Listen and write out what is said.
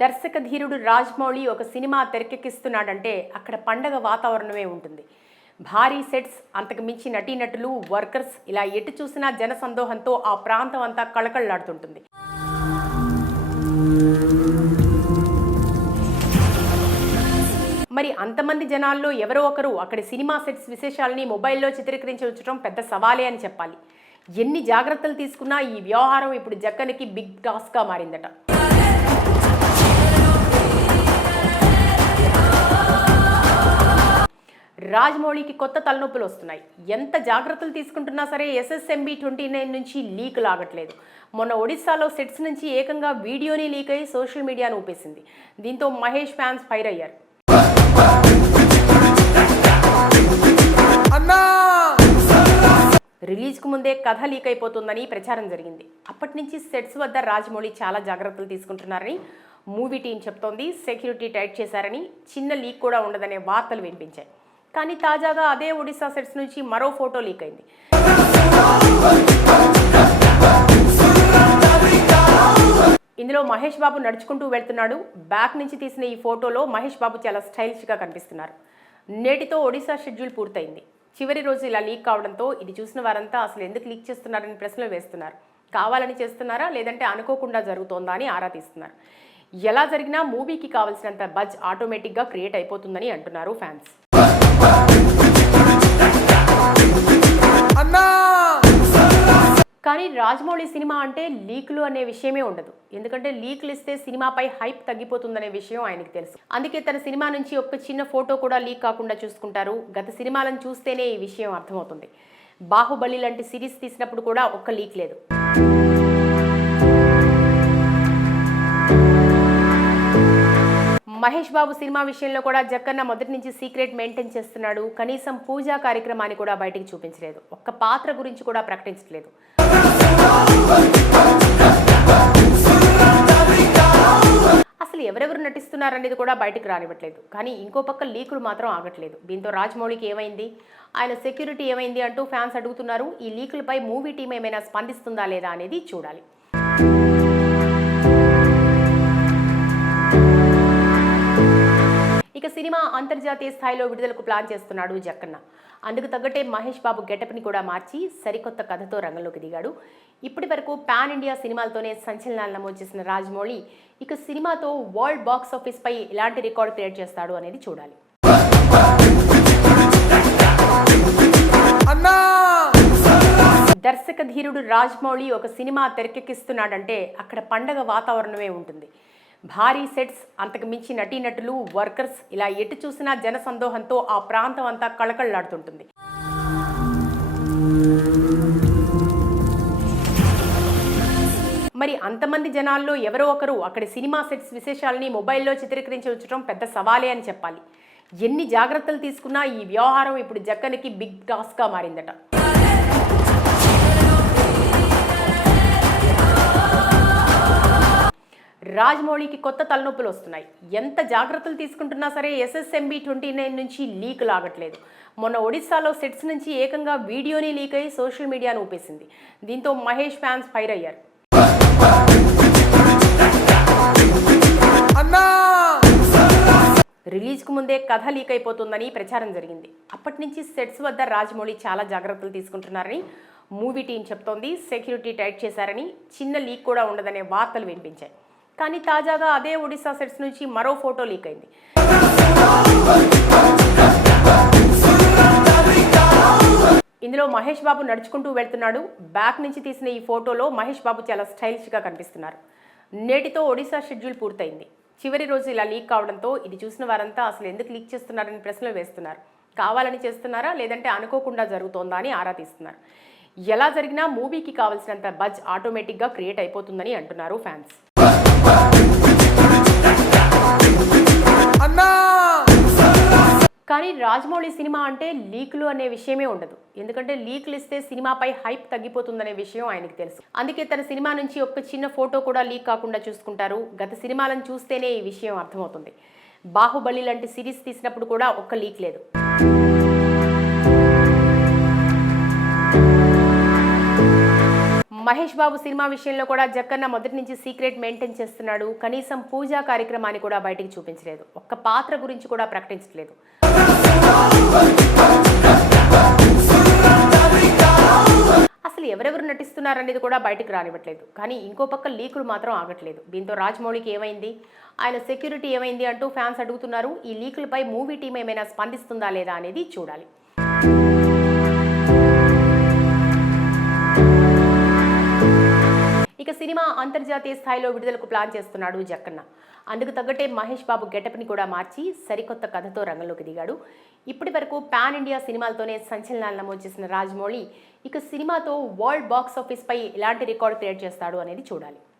దర్శక ధీరుడు రాజమౌళి ఒక సినిమా తెరకెక్కిస్తున్నాడంటే అక్కడ పండగ వాతావరణమే ఉంటుంది. భారీ సెట్స్, అంతకు మించి నటీనటులు, వర్కర్స్, ఇలా ఎటు చూసినా జన సందోహంతో ఆ ప్రాంతం అంతా కళకళలాడుతుంటుంది. మరి అంతమంది జనాల్లో ఎవరో ఒకరు అక్కడి సినిమా సెట్స్ విశేషాలని మొబైల్లో చిత్రీకరించి ఉంచడం పెద్ద సవాలే అని చెప్పాలి. ఎన్ని జాగ్రత్తలు తీసుకున్నా ఈ వ్యవహారం ఇప్పుడు జక్కనికి బిగ్ టాస్క్గా మారిందట. రాజమౌళికి కొత్త తలనొప్పులు వస్తున్నాయి. ఎంత జాగ్రత్తలు తీసుకుంటున్నా సరే SSMB 29 నుంచి లీక్ లాగట్లేదు. మొన్న ఒడిశాలో సెట్స్ నుంచి ఏకంగా వీడియోని లీక్ అయ్యి సోషల్ మీడియాను ఊపేసింది. దీంతో మహేష్ ఫ్యాన్స్ ఫైర్ అయ్యారు. రిలీజ్కు ముందే కథ లీక్ అయిపోతుందని ప్రచారం జరిగింది. అప్పటి నుంచి సెట్స్ వద్ద రాజమౌళి చాలా జాగ్రత్తలు తీసుకుంటున్నారని మూవీ టీం చెప్తోంది. సెక్యూరిటీ టైట్ చేశారని, చిన్న లీక్ కూడా ఉండదనే వార్తలు వినిపించాయి. కానీ తాజాగా అదే ఒడిశా సెట్స్ నుంచి మరో ఫోటో లీక్ అయింది. ఇందులో మహేష్ బాబు నడుచుకుంటూ వెళ్తున్నాడు. బ్యాక్ నుంచి తీసిన ఈ ఫోటోలో మహేష్ బాబు చాలా స్టైలిష్గా కనిపిస్తున్నారు. నేటితో ఒడిశా షెడ్యూల్ పూర్తయింది. చివరి రోజు ఇలా లీక్ కావడంతో ఇది చూసిన వారంతా అసలు ఎందుకు లీక్ చేస్తున్నారని ప్రశ్నలు వేస్తున్నారు. కావాలని చేస్తున్నారా, లేదంటే అనుకోకుండా జరుగుతోందా అని ఆరా తీస్తున్నారు. ఎలా జరిగినా మూవీకి కావాల్సినంత బజ్ ఆటోమేటిక్గా క్రియేట్ అయిపోతుందని అంటున్నారు ఫ్యాన్స్. కానీ రాజమౌళి సినిమా అంటే లీకులు అనే విషయమే ఉండదు. ఎందుకంటే లీకులు ఇస్తే సినిమాపై హైప్ తగ్గిపోతుందనే విషయం ఆయనకు తెలుసు. అందుకే తన సినిమా నుంచి ఒక చిన్న ఫోటో కూడా లీక్ కాకుండా చూసుకుంటారు. గత సినిమాలను చూస్తేనే ఈ విషయం అర్థమవుతుంది. బాహుబలి లాంటి సిరీస్ తీసినప్పుడు కూడా ఒక్క లీక్ లేదు. మహేష్ బాబు సినిమా విషయంలో కూడా జక్కన్న మొదటి నుంచి సీక్రెట్ మెయింటైన్ చేస్తున్నాడు. కనీసం పూజా కార్యక్రమాన్ని కూడా బయటికి చూపించలేదు. ఒక్క పాత్ర గురించి కూడా ప్రకటించలేదు. అసలు ఎవరెవరు నటిస్తున్నారనేది కూడా బయటకు రానివ్వట్లేదు. కానీ ఇంకో పక్క లీకులు మాత్రం ఆగట్లేదు. దీంతో రాజమౌళికి ఏమైంది, ఆయన సెక్యూరిటీ ఏమైంది అంటూ ఫ్యాన్స్ అడుగుతున్నారు. ఈ లీకులపై మూవీ టీం ఏమైనా స్పందిస్తుందా లేదా అనేది చూడాలి. ఇక సినిమా అంతర్జాతీయ స్థాయిలో విడుదలకు ప్లాన్ చేస్తున్నాడు జక్కన్న. అందుకు తగ్గట్టే మహేష్ బాబు గెటప్ని కూడా మార్చి సరికొత్త కథతో రంగంలోకి దిగాడు. ఇప్పటి వరకు పాన్ ఇండియా సినిమాలతోనే సంచలనాలు నమోదు చేసిన రాజమౌళి ఇక సినిమాతో వరల్డ్ బాక్స్ ఆఫీస్ పై ఎలాంటి రికార్డ్ క్రియేట్ చేస్తాడు అనేది చూడాలి. దర్శక ధీరుడు రాజమౌళి ఒక సినిమా తెరకెక్కిస్తున్నాడంటే అక్కడ పండగ వాతావరణమే ఉంటుంది. భారీ సెట్స్, అంతకు మించి నటీనటులు, వర్కర్స్, ఇలా ఎటు చూసినా జన సందోహంతో ఆ ప్రాంతం అంతా కళకళలాడుతుంటుంది. మరి అంతమంది జనాల్లో ఎవరో ఒకరు అక్కడి సినిమా సెట్స్ విశేషాలని మొబైల్లో చిత్రీకరించి ఉంచడం పెద్ద సవాలే అని చెప్పాలి. ఎన్ని జాగ్రత్తలు తీసుకున్నా ఈ వ్యవహారం ఇప్పుడు జక్కనికి బిగ్ టాస్క్గా మారిందట. రాజమౌళికి కొత్త తలనొప్పులు వస్తున్నాయి. ఎంత జాగ్రత్తలు తీసుకుంటున్నా సరే SSMB 29 నుంచి లీక్ లాగట్లేదు. మొన్న ఒడిశాలో సెట్స్ నుంచి ఏకంగా వీడియోని లీక్ అయ్యి సోషల్ మీడియాను ఊపేసింది. దీంతో మహేష్ ఫ్యాన్స్ ఫైర్ అయ్యారు. రిలీజ్కు ముందే కథ లీక్ అయిపోతుందని ప్రచారం జరిగింది. అప్పటి నుంచి సెట్స్ వద్ద రాజమౌళి చాలా జాగ్రత్తలు తీసుకుంటున్నారని మూవీ టీం చెప్తోంది. సెక్యూరిటీ టైట్ చేశారని, చిన్న లీక్ కూడా ఉండదనే వార్తలు వినిపించాయి. కానీ తాజాగా అదే ఒడిశా సెట్స్ నుంచి మరో ఫోటో లీక్ అయింది. ఇందులో మహేష్ బాబు నడుచుకుంటూ వెళ్తున్నాడు. బ్యాక్ నుంచి తీసిన ఈ ఫోటోలో మహేష్ బాబు చాలా స్టైలిష్గా కనిపిస్తున్నారు. నేటితో ఒడిశా షెడ్యూల్ పూర్తయింది. చివరి రోజు ఇలా లీక్ కావడంతో ఇది చూసిన వారంతా అసలు ఎందుకు లీక్ చేస్తున్నారని ప్రశ్నలు వేస్తున్నారు. కావాలని చేస్తున్నారా, లేదంటే అనుకోకుండా జరుగుతోందా అని ఆరా తీస్తున్నారు. ఎలా జరిగినా మూవీకి కావాల్సినంత బజ్ ఆటోమేటిక్గా క్రియేట్ అయిపోతుందని అంటున్నారు ఫ్యాన్స్. కానీ రాజమౌళి సినిమా అంటే లీకులు అనే విషయమే ఉండదు. ఎందుకంటే లీకులు ఇస్తే సినిమాపై హైప్ తగ్గిపోతుందనే విషయం ఆయనకు తెలుసు. అందుకే తన సినిమా నుంచి ఒక చిన్న ఫోటో కూడా లీక్ కాకుండా చూసుకుంటారు. గత సినిమాలను చూస్తేనే ఈ విషయం అర్థమవుతుంది. బాహుబలి లాంటి సిరీస్ తీసినప్పుడు కూడా ఒక్క లీక్ లేదు. మహేష్ బాబు సినిమా విషయంలో కూడా జక్కన్న మొదటి నుంచి సీక్రెట్ మెయింటైన్ చేస్తున్నాడు. కనీసం పూజా కార్యక్రమాన్ని కూడా బయటికి చూపించలేదు. ఒక్క పాత్ర గురించి కూడా ప్రకటించలేదు. అసలు ఎవరెవరు నటిస్తున్నారనేది కూడా బయటికి రానివ్వట్లేదు. కానీ ఇంకో పక్క లీకులు మాత్రం ఆగట్లేదు. దీంతో రాజమౌళికి ఏమైంది, ఆయన సెక్యూరిటీ ఏమైంది అంటూ ఫ్యాన్స్ అడుగుతున్నారు. ఈ లీకులపై మూవీ టీం ఏమైనా స్పందిస్తుందా లేదా అనేది చూడాలి. ఇక సినిమా అంతర్జాతీయ స్థాయిలో విడుదలకు ప్లాన్ చేస్తున్నాడు జక్కన్న. అందుకు తగ్గట్టే మహేష్ బాబు గెటప్ని కూడా మార్చి సరికొత్త కథతో రంగంలోకి దిగాడు. ఇప్పటి వరకు పాన్ ఇండియా సినిమాలతోనే సంచలనాలు నమోదు చేసిన రాజమౌళి ఇక సినిమాతో వరల్డ్ బాక్స్ ఆఫీస్ పై ఎలాంటి రికార్డు క్రియేట్ చేస్తాడు అనేది చూడాలి.